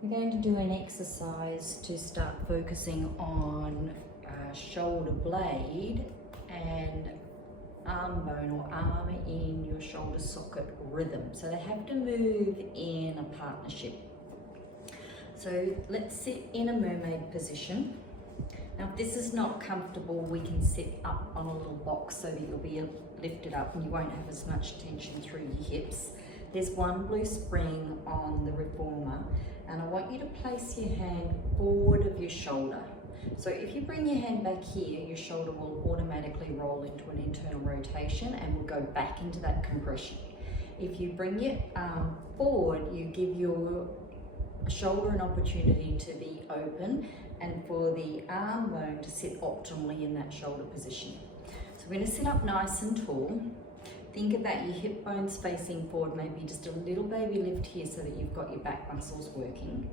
We're going to do an exercise to start focusing on shoulder blade and arm bone or arm in your shoulder socket rhythm. So they have to move in a partnership. So let's sit in a mermaid position. Now if this is not comfortable, we can sit up on a little box so that you'll be lifted up and you won't have as much tension through your hips. There's one blue spring on the reformer, and I want you to place your hand forward of your shoulder. So if you bring your hand back here, your shoulder will automatically roll into an internal rotation and will go back into that compression. If you bring your arm forward, you give your shoulder an opportunity to be open and for the arm bone to sit optimally in that shoulder position. So we're going to sit up nice and tall. Think about your hip bones facing forward, maybe just a little baby lift here so that you've got your back muscles working.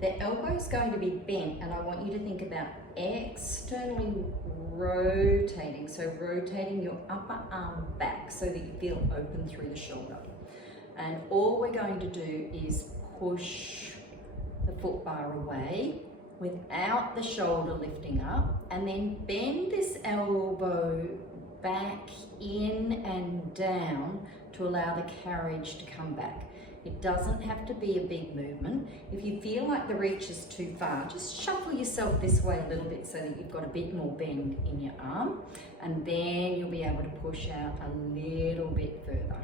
The elbow is going to be bent, and I want you to think about externally rotating. So rotating your upper arm back so that you feel open through the shoulder. And all we're going to do is push the foot bar away without the shoulder lifting up, and then bend this elbow back in and down to allow the carriage to come back. It doesn't have to be a big movement. If you feel like the reach is too far, just shuffle yourself this way a little bit so that you've got a bit more bend in your arm, and then you'll be able to push out a little bit further.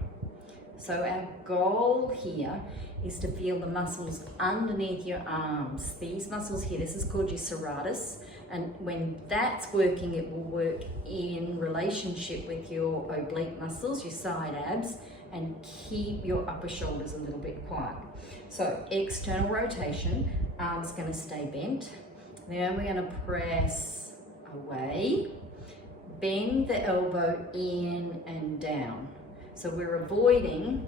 So our goal here is to feel the muscles underneath your arms. These muscles here, this is called your serratus, and when that's working, it will work in relationship with your oblique muscles, your side abs, and keep your upper shoulders a little bit quiet. So external rotation, arms going to stay bent. Then we're going to press away, bend the elbow in and down. So we're avoiding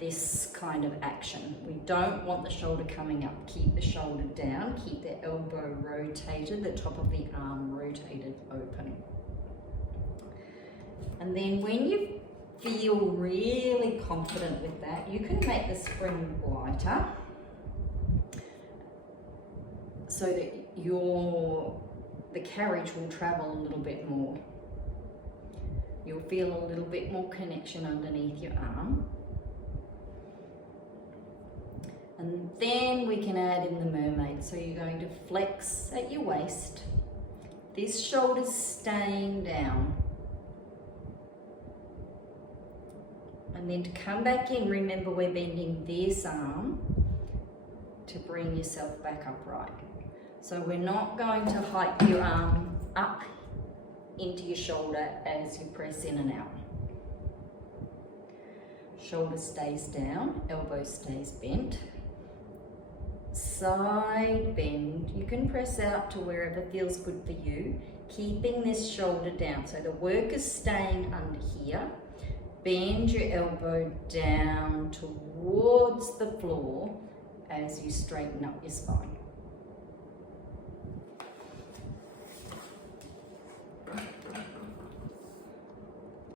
this kind of action. We don't want the shoulder coming up. Keep the shoulder down, keep the elbow rotated, the top of the arm rotated open. And then when you feel really confident with that, you can make the spring lighter so that the carriage will travel a little bit more. You'll feel a little bit more connection underneath your arm. And then we can add in the mermaid. So you're going to flex at your waist. This shoulder's staying down. And then to come back in, remember we're bending this arm to bring yourself back upright. So we're not going to hike your arm up into your shoulder as you press in and out. Shoulder stays down, elbow stays bent. Side bend, you can press out to wherever feels good for you, keeping this shoulder down. So the work is staying under here. Bend your elbow down towards the floor as you straighten up your spine.